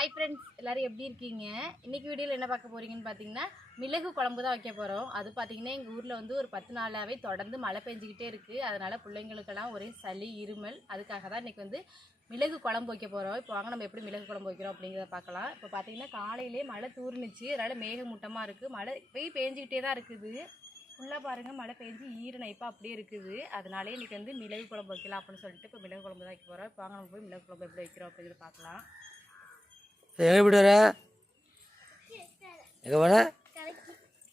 Hi friends எல்லோரும் எப்படி இருக்கீங்க? இன்னைக்கு வீடியோவில் என்ன பார்க்க போகிறீங்கன்னு பார்த்தீங்கன்னா மிளகு குழம்பு தான் வைக்க போகிறோம் அது பார்த்தீங்கன்னா எங்கள் ஊரில் வந்து ஒரு பத்து நாளாகவே தொடர்ந்து மழை பெஞ்சிக்கிட்டே இருக்குது அதனால் பிள்ளைங்களுக்கெல்லாம் ஒரே சளி இருமல். அதுக்காக தான் இன்னைக்கு வந்து மிளகு குழம்பு வைக்க போகிறோம் இப்போ வாங்க நம்ம எப்படி மிளகு குழம்பு வைக்கிறோம் அப்படிங்கிறத பார்க்கலாம். இப்போ பார்த்தீங்கன்னா காலையிலே மழை தூர்னுச்சு அதனால் மேகமூட்டமாக இருக்குது மழை போய் பேஞ்சிக்கிட்டே தான் இருக்குது. ஃபுல்லாக பாருங்கள் மழை பெஞ்சு ஈர நைப்பாக அப்படியே இருக்குது. அதனாலே இன்னைக்கு வந்து மிளகு குழம்பு வைக்கலாம் அப்படின்னு சொல்லிட்டு இப்போ மிளகு குழம்பு தான் வைக்க போகிறோம் இப்போ வாங்க நம்ம போய் மிளகு குழம்பு எப்படி வைக்கிறோம் அப்படிங்கிறத பார்க்கலாம். எங்கே போயிட்டு வர? எங்கே போன?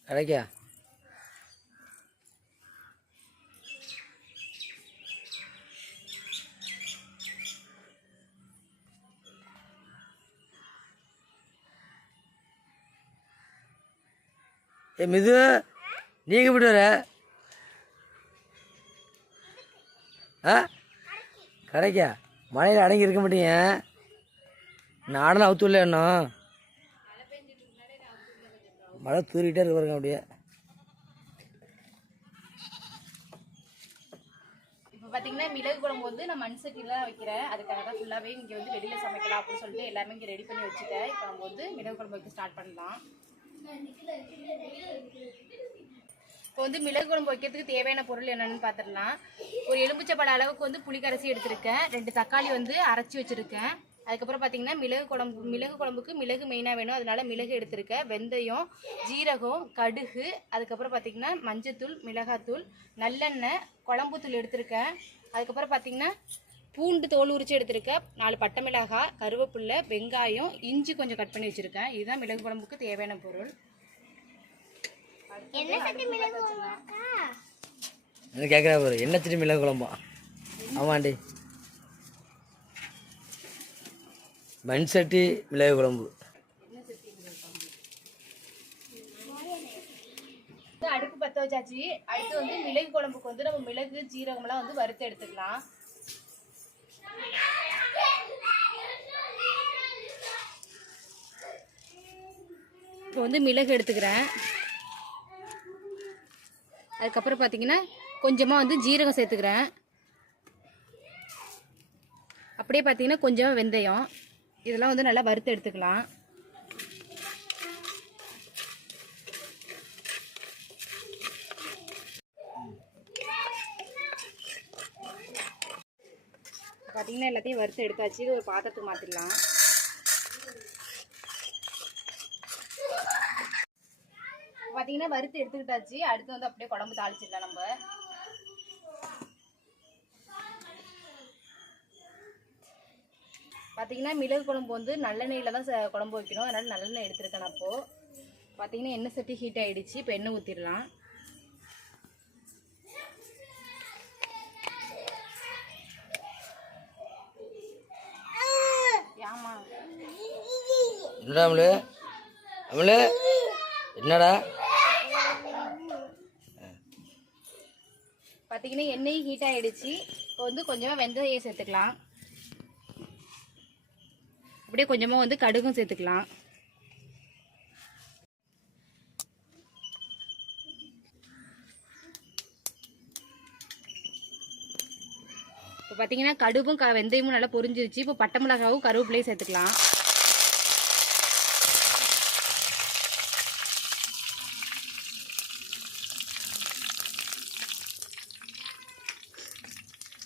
கடைக்கா. ஏ மிது நீங்கள் எப்படி வர? ஆ? கடைக்கா. மழையில் அடங்கி இருக்க மாட்டீங்க. நானும் அவுத்துள்ள இன்னும்? மழை தூரிகிட்டே இருக்கு பாருங்க அப்படியே. இப்போ பார்த்தீங்கன்னா மிளகு குழம்பு வந்து நான் மண் சட்டியில் தான் வைக்கிறேன். அதுக்காக தான் ஃபுல்லாகவே இங்கே வந்து வெளியில் சமைக்கலாம் அப்படின்னு சொல்லிட்டு எல்லாமே இங்கே ரெடி பண்ணி வச்சுட்டேன். இப்போ நம்ம வந்து மிளகு குழம்பு வைக்க ஸ்டார்ட் பண்ணலாம். இப்போ வந்து மிளகு குழம்பு வைக்கிறதுக்கு தேவையான பொருள் என்னென்னு பார்த்துடலாம் ஒரு எலும்புச்சப்பட அளவுக்கு வந்து புளிக்கரைசி எடுத்திருக்கேன். ரெண்டு தக்காளி வந்து அரைச்சி வச்சுருக்கேன். அதுக்கப்புறம் பார்த்தீங்கன்னா மிளகு குழம்பு மிளகு குழம்புக்கு மிளகு மெயினாக வேணும். அதனால மிளகு எடுத்திருக்கேன் வெந்தயம் ஜீரகம் கடுகு அதுக்கப்புறம் பார்த்தீங்கன்னா மஞ்சத்தூள் மிளகாத்தூள் நல்லெண்ணெய் குழம்புத்தூள் எடுத்திருக்கேன் அதுக்கப்புறம் பார்த்தீங்கன்னா பூண்டு தோல் உரிச்சு எடுத்திருக்கேன் நாலு பட்டை மிளகாய் கருவேப்பில்லை வெங்காயம் இஞ்சி கொஞ்சம் கட் பண்ணி வச்சுருக்கேன். இதுதான் மிளகு குழம்புக்கு தேவையான பொருள். என்ன கேட்குறா பாரு. என்ன திரும்பி மிளகு குழம்பா? ஆமாண்டி. மண் சட்டி மிளகு குழம்பு. அடுப்பு பற்ற வச்சாச்சு. அடுத்து வந்து மிளகு குழம்புக்கு வந்து நம்ம மிளகு ஜீரகம்லாம் வந்து வறுத்து எடுத்துக்கலாம். இப்போ வந்து மிளகு எடுத்துக்கிறேன். அதுக்கப்புறம் பார்த்தீங்கன்னா கொஞ்சமாக வந்து ஜீரகம் சேர்த்துக்கிறேன். அப்படியே பார்த்தீங்கன்னா கொஞ்சமாக வெந்தயம். இதெல்லாம் வந்து நல்லா வறுத்து எடுத்துக்கலாம். பார்த்தீங்கன்னா எல்லாத்தையும் வறுத்து எடுத்தாச்சு. இது ஒரு பாத்திரத்துக்கு மாற்றிடலாம் பார்த்தீங்கன்னா வறுத்து எடுத்துக்கிட்டாச்சு. அடுத்து வந்து அப்படியே குழம்பு தாளிச்சிடலாம் நம்ம. பார்த்தீங்கன்னா மிளகு குழம்பு வந்து நல்லெண்ணெயில் தான் குழம்பு வைக்கணும். அதனால நல்லெண்ணெய் எடுத்துருக்கேன் அப்போது பார்த்தீங்கன்னா எண்ணெய் சட்டி ஹீட் ஆகிடுச்சு இப்போ எண்ணெய் ஊற்றிடலாம் ஏமா என்னடா அமலு? அமலு? என்னடா? பார்த்தீங்கன்னா எண்ணெய் ஹீட் ஆகிடுச்சு இப்போ வந்து கொஞ்சமாக வெந்தயம் சேர்த்துக்கலாம். அப்படியே கொஞ்சமாக வந்து கடுகும் சேர்த்துக்கலாம். இப்போ பார்த்தீங்கன்னா கடுகும் க வெந்தயமும் நல்லா பொரிஞ்சிருச்சு. இப்போ பட்டை மிளகாவும் கருவேப்பிலையும் சேர்த்துக்கலாம்.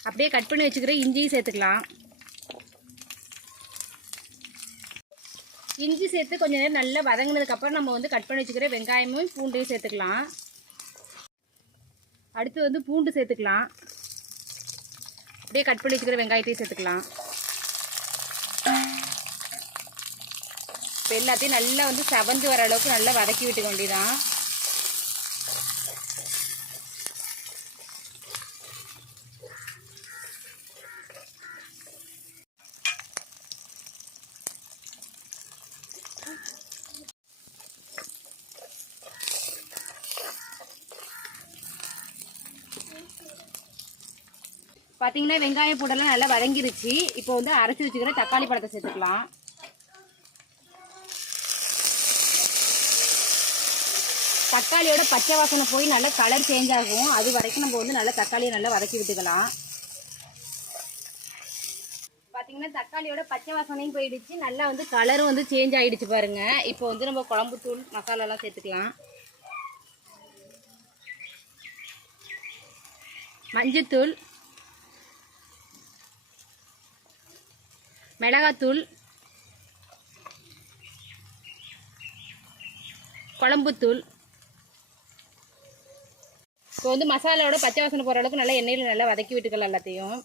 அப்படியே கட் பண்ணி வச்சுக்கிற இஞ்சியும் சேர்த்துக்கலாம். இஞ்சி சேர்த்து கொஞ்சம் நேரம் நல்லா வதங்கினதுக்கப்புறம் நம்ம வந்து கட் பண்ணி வச்சுக்கிற வெங்காயமும் பூண்டையும் சேர்த்துக்கலாம். அடுத்து வந்து பூண்டு சேர்த்துக்கலாம். அப்படியே கட் பண்ணி வச்சுக்கிற வெங்காயத்தையும் சேர்த்துக்கலாம். இப்போ எல்லாத்தையும் நல்லா வந்து செவந்து வர அளவுக்கு நல்லா வதக்கி விட்டுக்க வேண்டியதான் பார்த்தீங்கன்னா வெங்காயம் பூடெல்லாம் நல்லா வதங்கிருச்சு. இப்போ வந்து அரைச்சி வச்சுக்கிற தக்காளி பழத்தை சேர்த்துக்கலாம். தக்காளியோட பச்சை வாசனை போய் நல்லா கலர் சேஞ்ச் ஆகும். அது வரைக்கும் நம்ம வந்து நல்லா தக்காளியை நல்லா வதக்கி விட்டுக்கலாம். பார்த்தீங்கன்னா தக்காளியோட பச்சை வாசனையும் போயிடுச்சு. நல்லா வந்து கலரும் வந்து சேஞ்ச் ஆகிடுச்சு பாருங்கள் இப்போ வந்து நம்ம குழம்பு தூள் மசாலாலாம் சேர்த்துக்கலாம். மஞ்சத்தூள் மிளகாத்தூள் குழம்புத்தூள். இப்போ வந்து மசாலாவோட பச்சை வாசனை போகிற அளவுக்கு நல்லா எண்ணெயில் நல்லா வதக்கி விட்டுக்கலாம் எல்லாத்தையும்.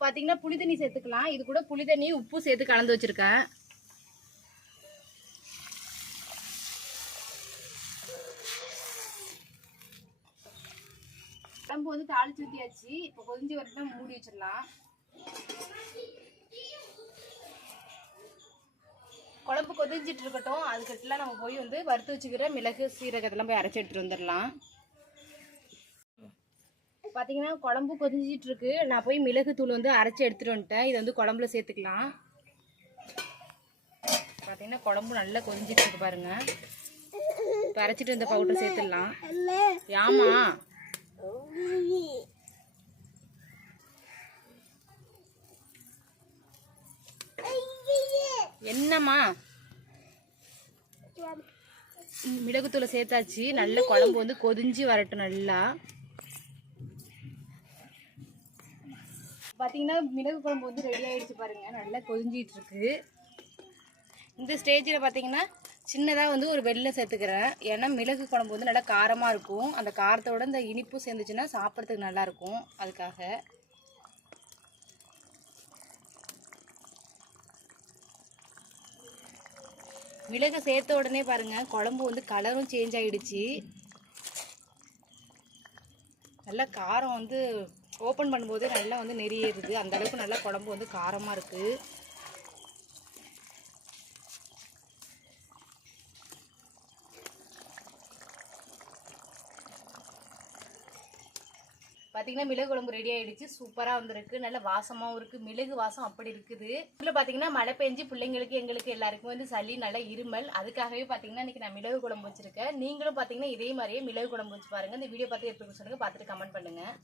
பார்த்தீங்கன்னா புளி தண்ணி சேர்த்துக்கலாம். இது கூட புளி தண்ணி உப்பு சேர்த்து கலந்து வச்சுருக்கேன். குழம்பு வந்து தாளிச்சு ஊற்றியாச்சு இப்போ கொதிஞ்சு வரட்டும் மூடி வச்சிடலாம். குழம்பு கொதிஞ்சிட்டு இருக்கட்டும். அதுக்கிட்டலாம் நம்ம போய் வந்து வறுத்து வச்சுக்கிற மிளகு சீரகத்தெல்லாம் போய் அரைச்சி எடுத்துட்டு வந்துடலாம். பார்த்தீங்கன்னா குழம்பு கொதிஞ்சிட்டு இருக்கு. நான் போய் மிளகு தூள் வந்து அரைச்சி எடுத்துட்டு வந்துட்டேன். இதை வந்து குழம்புல சேர்த்துக்கலாம். பார்த்தீங்கன்னா குழம்பு நல்லா கொதிஞ்சிட்டு இருக்கு பாருங்க. இப்போ அரைச்சிட்டு வந்த பவுடர் சேர்த்துடலாம். ஆமா என்னம்மா? மிளகுத்தூளை சேர்த்தாச்சு. நல்ல குழம்பு வந்து கொதிஞ்சு வரட்டும் நல்லா. பார்த்தீங்கன்னா மிளகு குழம்பு வந்து ரெடி ஆயிடுச்சு பாருங்க. நல்லா கொதிஞ்சிட்டு இருக்கு. இந்த ஸ்டேஜில் பார்த்தீங்கன்னா சின்னதாக வந்து ஒரு வெள்ளம் சேர்த்துக்கிறேன். ஏன்னா மிளகு குழம்பு வந்து நல்லா காரமாக இருக்கும். அந்த காரத்தோட இந்த இனிப்பு சேர்ந்துச்சுன்னா சாப்பிட்றதுக்கு நல்லாயிருக்கும் அதுக்காக. மிளகு சேர்த்த உடனே பாருங்கள் குழம்பு வந்து கலரும் சேஞ்ச் ஆகிடுச்சு நல்லா காரம் வந்து ஓப்பன் பண்ணும்போதே நல்லா வந்து நெறியேறுது. அந்த அளவுக்கு நல்லா குழம்பு வந்து காரமாக இருக்குது பார்த்தீங்கன்னா மிளகு குழம்பு ரெடி ஆயிடுச்சு. சூப்பராக வந்திருக்கு. நல்ல வாசமாகவும் இருக்குது மிளகு வாசம் அப்படி இருக்குது. இதில் பார்த்தீங்கன்னா மழை பெஞ்சு பிள்ளைங்களுக்கு எங்களுக்கு எல்லாருக்கும் வந்து சளி நல்லா இருமல். அதுக்காகவே பார்த்தீங்கன்னா இன்றைக்கி நான் மிளகு குழம்பு வச்சிருக்கேன். நீங்களும் பார்த்தீங்கன்னா இதே மாதிரியே மிளகு குழம்பு வச்சு பாருங்க. இந்த வீடியோ பார்த்து எப்படி சொல்லுங்கள் பார்த்துட்டு கமெண்ட் பண்ணுங்கள்